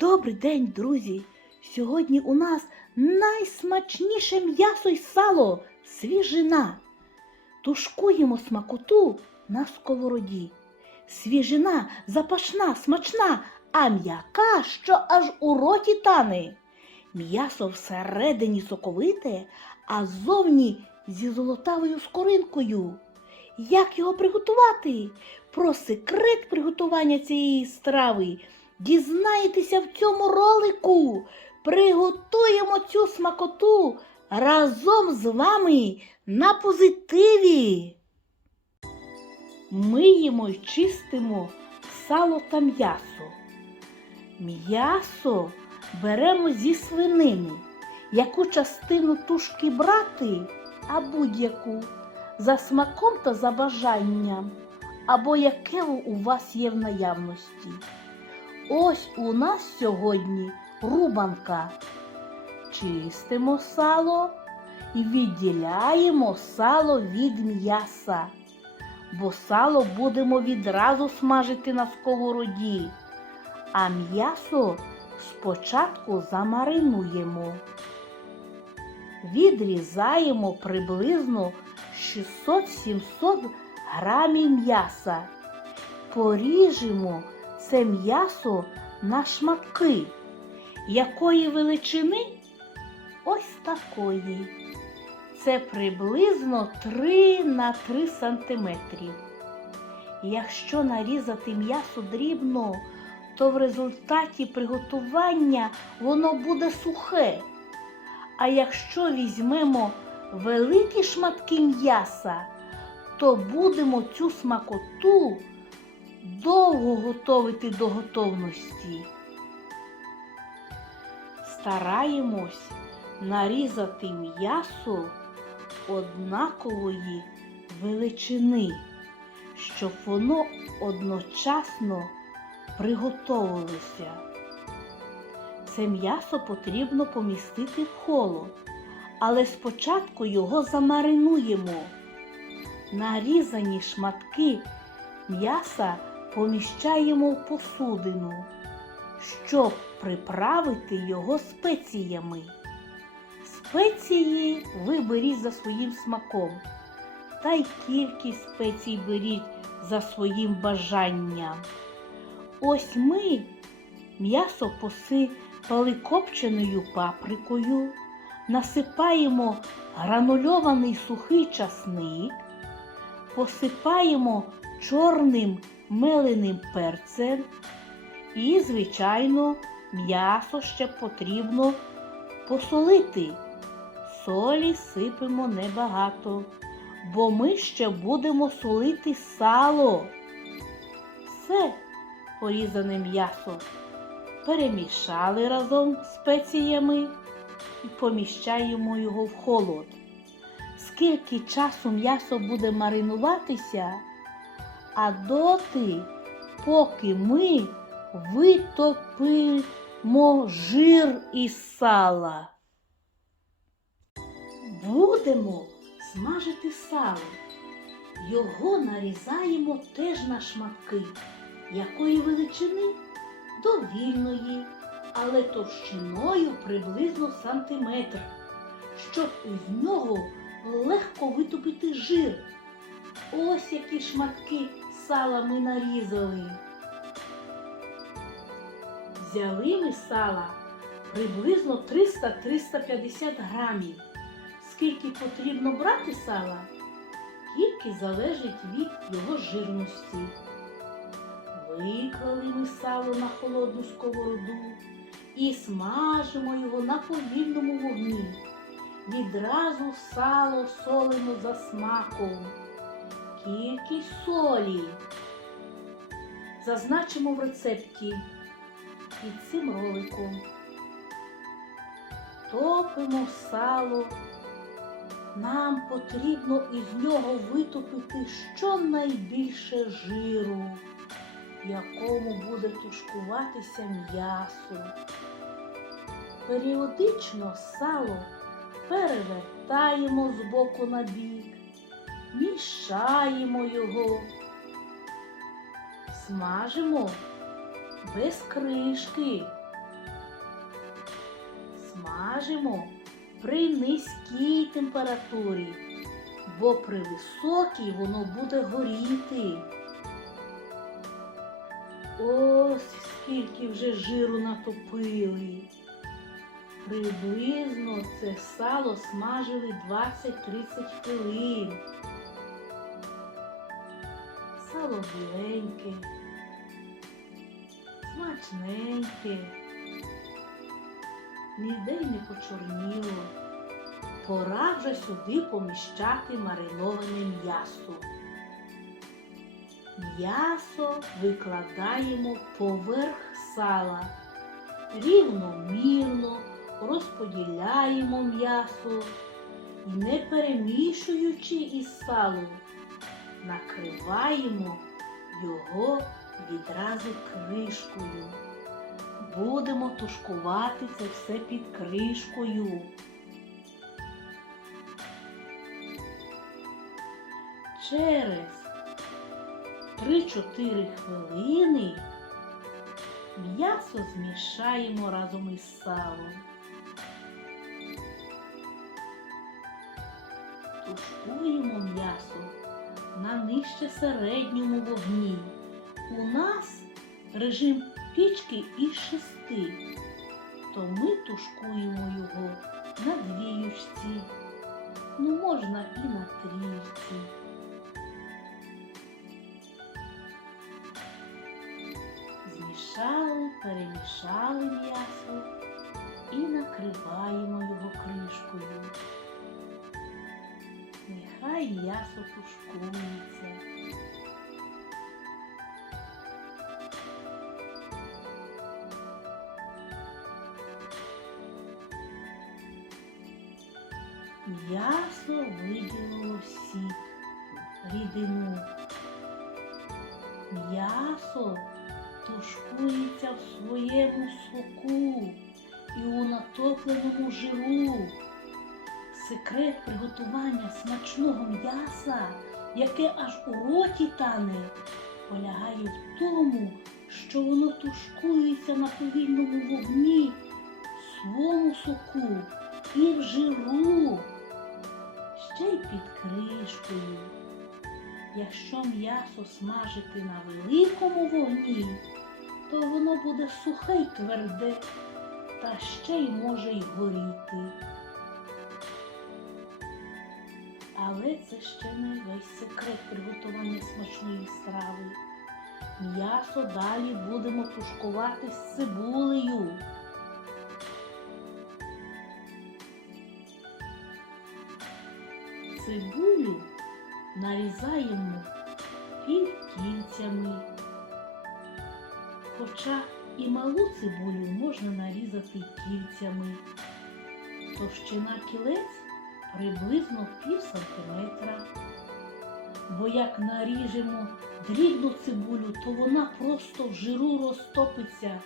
Добрий день, друзі! Сьогодні у нас найсмачніше м'ясо й сало свіжина. Тушкуємо смакоту на сковороді. Свіжина запашна, смачна, а м'яка, що аж у роті тане. М'ясо всередині соковите, а ззовні зі золотавою скоринкою. Як його приготувати? Про секрет приготування цієї страви дізнаєтеся в цьому ролику. Приготуємо цю смакоту разом з вами на позитиві. Миємо й чистимо сало та м'ясо. М'ясо беремо зі свинини. Яку частину тушки брати, а будь-яку за смаком та за бажанням, або яке у вас є в наявності. Ось у нас сьогодні рубанка. Чистимо сало і відділяємо сало від м'яса, бо сало будемо відразу смажити на сковороді, а м'ясо спочатку замаринуємо. Відрізаємо приблизно 600-700 грамів м'яса. Поріжемо це м'ясо на шматки. Якої величини? Ось такої. Це приблизно 3 на 3 сантиметрів. Якщо нарізати м'ясо дрібно, то в результаті приготування воно буде сухе. А якщо візьмемо великі шматки м'яса, то будемо цю смакоту довго готовити до готовності. Стараємось нарізати м'ясо однакової величини, щоб воно одночасно приготовилося. Це м'ясо потрібно помістити в холод, але спочатку його замаринуємо. Нарізані шматки м'яса поміщаємо в посудину, щоб приправити його спеціями. Спеції ви беріть за своїм смаком, та й кількість спецій беріть за своїм бажанням. Ось ми м'ясо посипали копченою паприкою, насипаємо гранульований сухий часник, посипаємо чорним меленим перцем і, звичайно, м'ясо ще потрібно посолити. Солі сипемо небагато, бо ми ще будемо солити сало. Все порізане м'ясо перемішали разом з спеціями і поміщаємо його в холод. Скільки часу м'ясо буде маринуватися, а доти, поки ми витопимо жир із сала. Будемо смажити сало. Його нарізаємо теж на шматки. Якої величини? Довільної, але товщиною приблизно сантиметр, щоб із нього легко витопити жир. Ось які шматки сала ми нарізали. Взяли ми сала приблизно 300-350 грамів. Скільки потрібно брати сала, тільки залежить від його жирності. Виклали ми сало на холодну сковороду і смажимо його на повільному вогні. Відразу сало солимо за смаком. Кількість солі зазначимо в рецепті під цим роликом. Топимо сало. Нам потрібно із нього витопити щонайбільше жиру, в якому буде тушкуватися м'ясо. Періодично сало перевертаємо з боку на бік, мішаємо його, смажимо без кришки, смажимо при низькій температурі, бо при високій воно буде горіти. Ось скільки вже жиру натопили. Приблизно це сало смажили 20-30 хвилин. Сало біленьке, смачненьке, ніде й не почорніло. Пора вже сюди поміщати мариноване м'ясо. М'ясо викладаємо поверх сала. Рівномірно розподіляємо м'ясо не перемішуючи із салом, накриваємо його відразу кришкою. Будемо тушкувати це все під кришкою. Через 3-4 хвилини м'ясо змішаємо разом із салом. Тушкуємо м'ясо на нижче середньому вогні. У нас режим пічки із шести, то ми тушкуємо його на двіючці, ну можна і на трійці. Змішали, перемішали м'ясо і накриваємо м'ясо тушкується. М'ясо виділило сік, рідину. М'ясо тушкується в своєму соку і у натопленому жиру. Секрет приготування смачного м'яса, яке аж у роті тане, полягає в тому, що воно тушкується на повільному вогні своєму соку і в жиру, ще й під кришкою. Якщо м'ясо смажити на великому вогні, то воно буде сухе й тверде, та ще й може й горіти. Але це ще не весь секрет приготування смачної страви. М'ясо далі будемо тушкувати з цибулею. Цибулю нарізаємо півкільцями. Хоча і малу цибулю можна нарізати кільцями. Товщина кілець приблизно пів сантиметра. Бо як наріжемо дрібну цибулю, то вона просто в жиру розтопиться,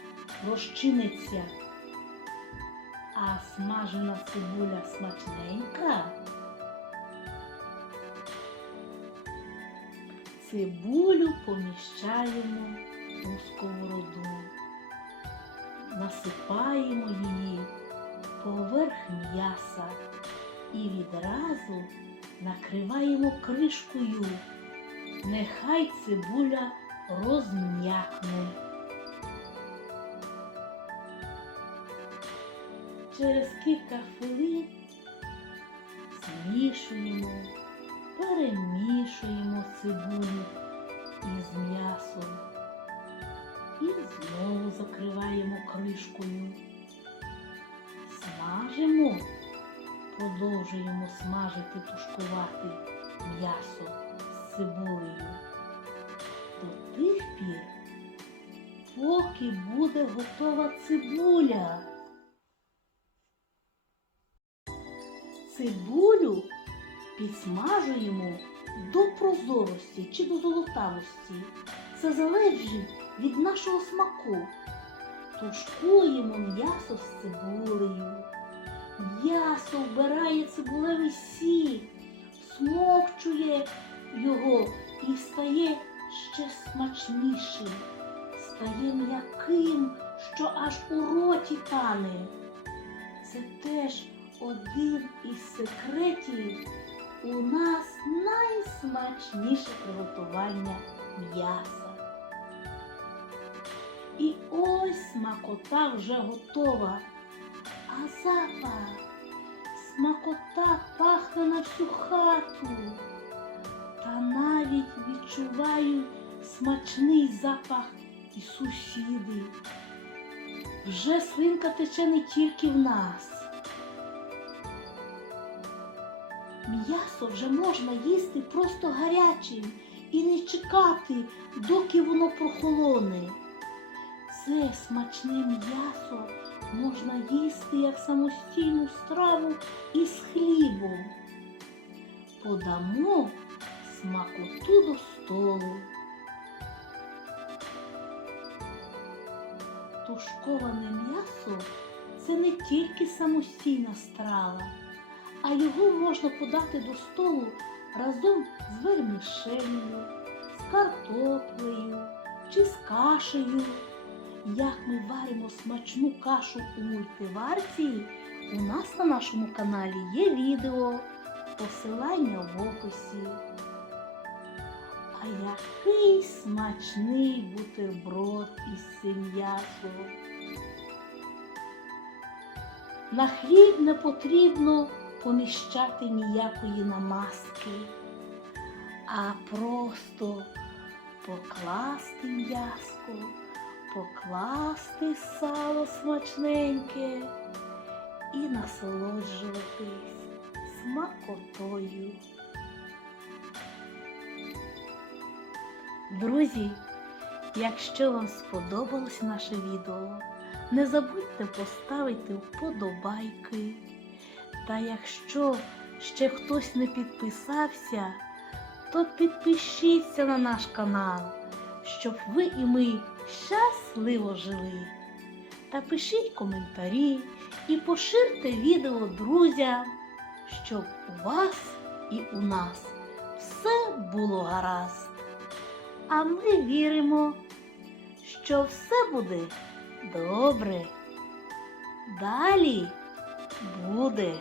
розчиниться. А смажена цибуля смачненька. Цибулю поміщаємо у сковороду, насипаємо її поверх м'яса і відразу накриваємо кришкою. Нехай цибуля розм'якне. Через кілька хвилин змішуємо, перемішуємо цибулю із м'ясом і знову закриваємо кришкою. Смажимо, продовжуємо смажити, тушкувати м'ясо з цибулею до тих пір, поки буде готова цибуля. Цибулю підсмажуємо до прозорості чи до золотавості. Це залежить від нашого смаку. Тушкуємо м'ясо з цибулею. М'ясо вбирає цибулевий сік, смокчує його і стає ще смачнішим, стає м'яким, що аж у роті тане. це теж один із секретів у нас найсмачніше приготування м'яса. І ось смакота вже готова. А запах, смакота пахне на всю хату. Та навіть відчуваю смачний запах і сусіди. Вже слинка тече не тільки в нас. М'ясо вже можна їсти просто гарячим і не чекати, доки воно прохолоне. Це смачне м'ясо можна їсти як самостійну страву із хлібом. Подамо смакоту до столу. Тушковане м'ясо це не тільки самостійна страва, а його можна подати до столу разом з вермішелью, з картоплею чи з кашею. Як ми варимо смачну кашу у мультиварці, у нас на нашому каналі є відео, посилання в описі. А який смачний бутерброд із цим м'ясом. На хліб не потрібно поміщати ніякої намазки, а просто покласти м'яско, покласти сало смачненьке і насолоджуватись смакотою. Друзі, якщо вам сподобалось наше відео, не забудьте поставити вподобайки. Та якщо ще хтось не підписався, то підпишіться на наш канал, щоб ви і ми щасливо жили. Та пишіть коментарі і поширте відео друзям, щоб у вас і у нас все було гаразд. А ми віримо, що все буде добре. Далі буде.